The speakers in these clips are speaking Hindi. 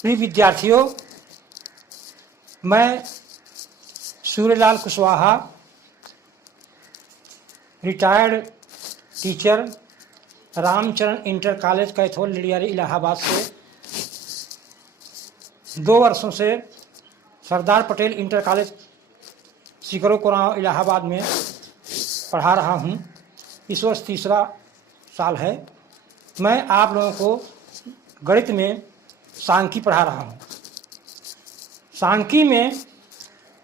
प्रिय विद्यार्थियों, मैं Suryalal Kushwaha, retired teacher, Ramcharan inter college Kaithol Lidiyari Allahabad से 2 वर्षों से सरदार पटेल इंटर कॉलेज सिकरो कोरांव इलाहाबाद में पढ़ा रहा हूँ। इस वर्ष 3रा साल है। मैं आप लोगों को गणित में सांख्यिकी पढ़ा रहा हूँ। सांख्यिकी में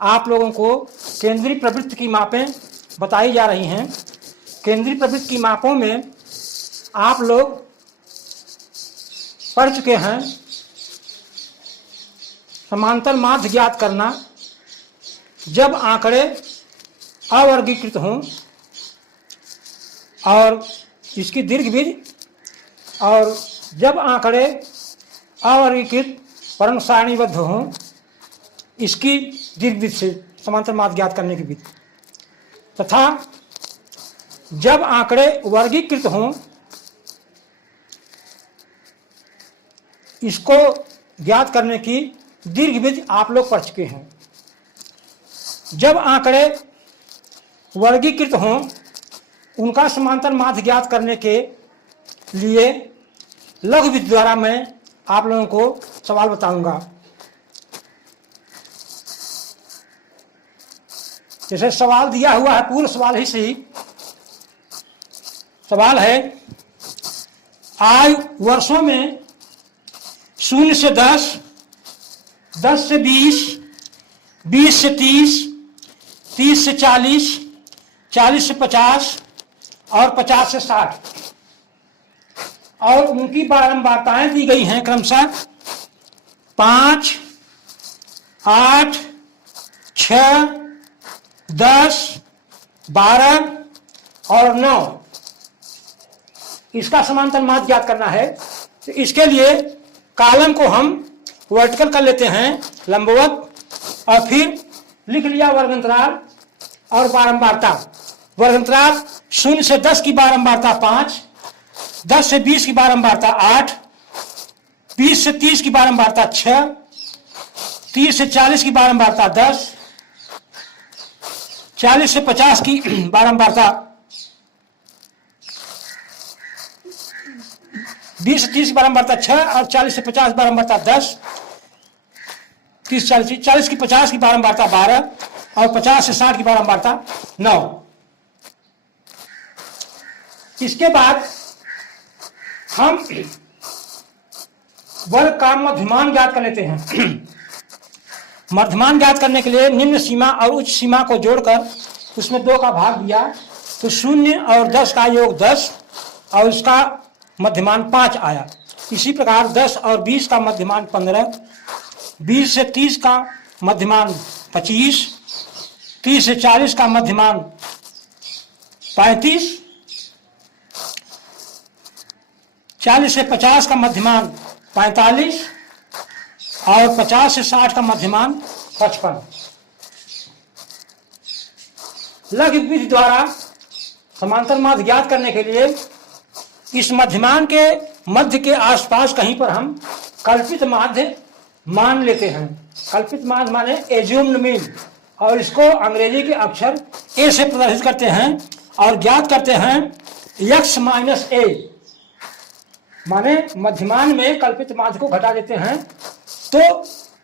आप लोगों को केंद्रीय प्रवृत्ति की मापें बताई जा रही हैं। केंद्रीय प्रवृत्ति की मापों में आप लोग पढ़ चुके हैं समांतर माध्य ज्ञात करना, जब आंकड़े अवर्गीकृत हों और इसकी दीर्घवृत्त, और जब आंकड़े अवर्गीकृत परंतु सारणीबद्ध हों इसकी दीर्घवृत्त से समांतर माध्य ज्ञात करने की विधि, तथा जब आंकड़े वर्गीकृत हों इसको ज्ञात करने की दीर्घवृत्त आप लोग पढ़ चुके हैं। जब आंकड़े वर्गीकृत हों उनका समांतर माध्य ज्ञात करने के लिए लघुवृत्त द्वारा मैं आप लोगों को सवाल बताऊंगा। जैसे सवाल दिया हुआ है, पूर्ण सवाल ही सही। सवाल है, आयु वर्षों में 0 से 10, 10 से 20, 20 से 30, 30 से 40, 40 से 50 और 50 से 60, और उनकी बारंबारताएं दी गई हैं क्रमशः 5, 8, 6, 10, 12 और 9। इसका समांतर माध्य ज्ञात करना है। तो इसके लिए कॉलम को हम वर्टिकल कर लेते हैं, लंबवत, और फिर लिख लिया वर्गंतराल और बारंबारता। वर्गंतराल 0 से 10 की बारंबारता 5, 10 से 20 की बारंबारता 8, 20 से 30 की बारंबारता 6, 30 से 40 की बारंबारता 10, 40 से 50 की बारंबारता 20 से 30 की बारंबारता 6 और 40 से 50 की बारंबारता 10, 30 40 की 50 की बारंबारता 12 और 50 से 60 की बारंबारता 9। इसके बाद हम वर्ग का मध्यमान ज्ञात कर लेते हैं। मध्यमान ज्ञात करने के लिए निम्न सीमा और उच्च सीमा को जोड़कर उसमें 2 का भाग दिया, तो 0 और 10 का योग 10 और उसका मध्यमान 5 आया। इसी प्रकार 10 और 20 का मध्यमान 15, 20 से 30 का मध्यमान 25, 30 से 40 का मध्यमान 35, 40 से 50 का मध्यमान 45 और 50 से 60 का मध्यमान 55। लघुवृत्त द्वारा समांतर माध्य ज्ञात करने के लिए इस मध्यमान के मध्य के आसपास कहीं पर हम कल्पित माध्य मान लेते हैं। कल्पित माध्य माने एज्यूम्ड मीन, और इसको अंग्रेजी के अक्षर ए से प्रदर्शित करते हैं और ज्ञात करते हैं x माइनस ए, माने मध्यमान में कल्पित माध्य को घटा देते हैं तो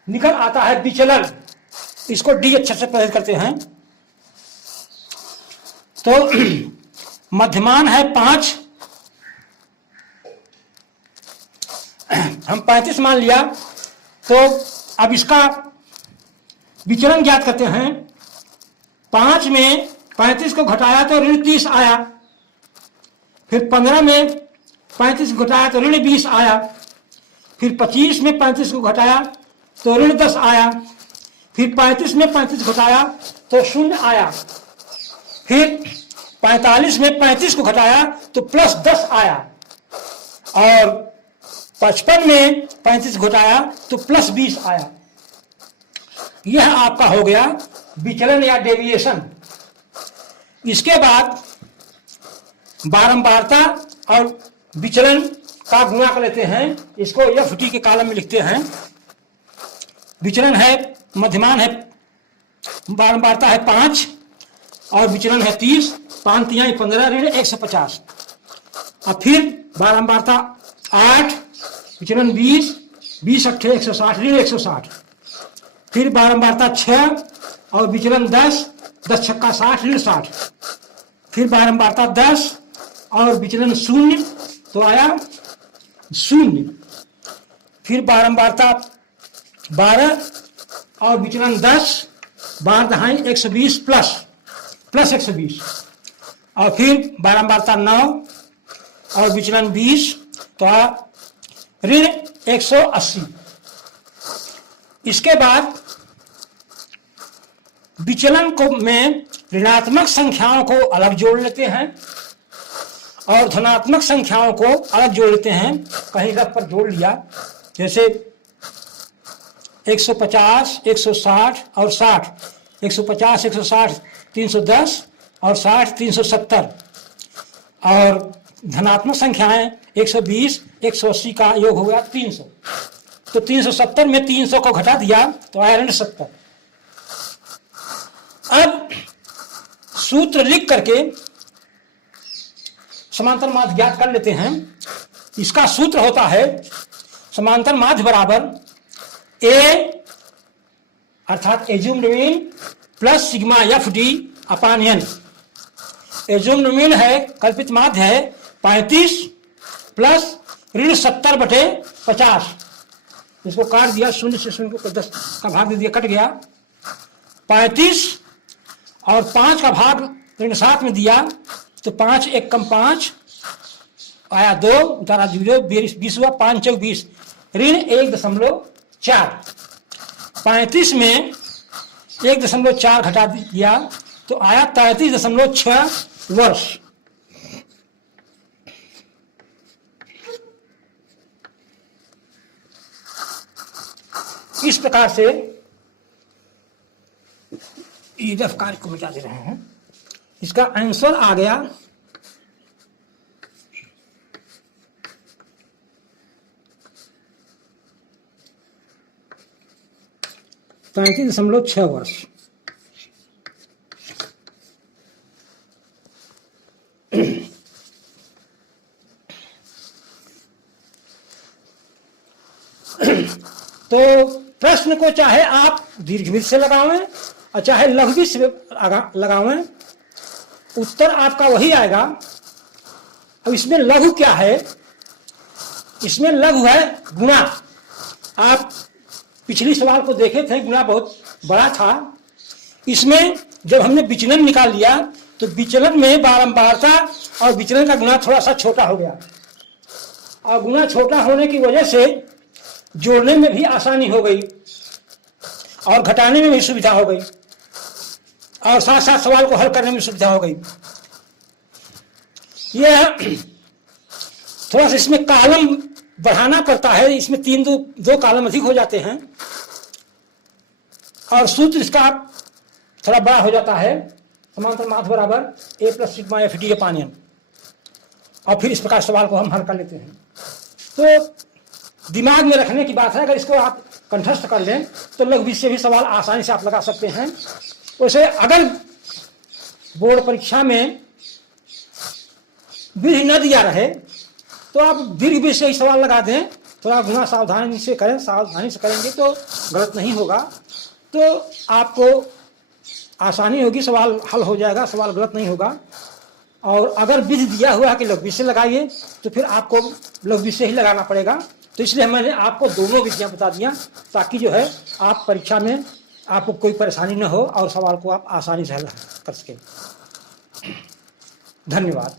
निकल आता है विचलन। इसको डी अक्षर से प्रदर्शित करते हैं। तो मध्यमान है 5, हम 35 मान लिया, तो अब इसका विचलन ज्ञात करते हैं। 5 में 35 को घटाया तो ऋण 30 आया, फिर 15 में 35 को घटाया तो ऋण 20 आया, फिर 25 में 35 को घटाया तो ऋण 10 आया, फिर 35 में 35 घटाया तो 0 आया, फिर 45 में 35 को घटाया तो प्लस 10 आया, और 55 में 35 घटाया तो प्लस 20 आया। यह आपका हो गया विचलन या डेविएशन। इसके बाद बारंबारता और विचलन का गुणा कर लेते हैं। इसको एफ डी के कॉलम में लिखते हैं। विचलन है, मध्यमान है, बारंबारता है 5 और विचलन है 30, 5 तिहाई 15 ऋण 150। अब फिर बारंबारता 8, विचलन 20, 20 अट्ठे 160 ऋण 160। फिर बारंबारता 6 और विचलन 10, 10 छक्का 60 ऋण 60। फिर बारंबारता 10 और विचलन 0 तो आया 0। फिर बारंबारता 12 और विचलन 10, 12 दहाई 120 प्लस 120। और फिर बारंबारता 9 और विचलन 20 तो आया ऋण 180। इसके बाद विचलन को में ऋणात्मक संख्याओं को अलग जोड़ लेते हैं और धनात्मक संख्याओं को अलग जोड़ लेते हैं। कहीं रफ पर जोड़ लिया, जैसे 150, 160 और 60, 150, 160, 310 और 60, 370। और धनात्मक संख्याएं 120, 180 का योग हो गया 300। तो 370 में 300 को घटा दिया तो आया ऋण 70। अब सूत्र लिख करके समांतर माध्य ज्ञात कर लेते हैं। इसका सूत्र होता है समांतर माध्य बराबर ए अर्थात assumed mean plus sigma f d upon n. Assumed mean है, कल्पित माध्य है 35 प्लस ऋण 70 बटे 50। इसको काट दिया, 0 से 0 को 10 का भाग दे दिया, कट गया। 35 और 5 का भाग ऋण 7 में दिया तो 5 1 कम 5 आया 2, उतारा 0, 20 हुआ, 5 चौक 20, ऋण 1.4। 35 में 1.4 घटा दिया तो आया 33.6 वर्ष। इस प्रकार से रफ कार्य को मिटा दे रहे हैं। इसका आंसर आ गया 33.6 वर्ष। तो प्रश्न को चाहे आप दीर्घवृत्त से लगावें और चाहे लघुवृत्त से लगावें, उत्तर आपका वही आएगा। अब इसमें लघु क्या है? इसमें लघु है गुणा। आप पिछली सवाल को देखे थे, गुणा बहुत बड़ा था। इसमें जब हमने विचलन निकाल लिया तो विचलन में बारंबारता और विचलन का गुणा थोड़ा सा छोटा हो गया, और गुणा छोटा होने की वजह से जोड़ने में भी आसानी हो गई और घटाने में भी सुविधा हो गई, और साथ साथ सवाल को हल करने में सुविधा हो गई। यह थोड़ा सा इसमें कॉलम बढ़ाना पड़ता है, इसमें 2 कॉलम अधिक हो जाते हैं और सूत्र इसका थोड़ा बड़ा हो जाता है। समांतर माध्य बराबर ए plus sigma f d upon N. और फिर इस प्रकार सवाल को हम हल कर लेते हैं। तो दिमाग में रखने की बात है, अगर इसको आप कंठस्थ कर लें तो लघुवृत्त से भी सवाल आसानी से आप लगा सकते हैं। वैसे अगर बोर्ड परीक्षा में विधि न दिया रहे तो आप दीर्घवृत्त से ही सवाल लगा दें। थोड़ा गुणा सावधानी से करें, सावधानी से करेंगे तो गलत नहीं होगा, तो आपको आसानी होगी, सवाल हल हो जाएगा, सवाल गलत नहीं होगा। और अगर विधि दिया हुआ है कि लघुवृत्त से लगाइए तो फिर आपको लघुवृत्त से ही लगाना पड़ेगा। तो इसलिए मैंने आपको दोनों विधियां बता दिया ताकि जो है आप परीक्षा में आपको कोई परेशानी न हो और सवाल को आप आसानी से हल कर सकें। धन्यवाद।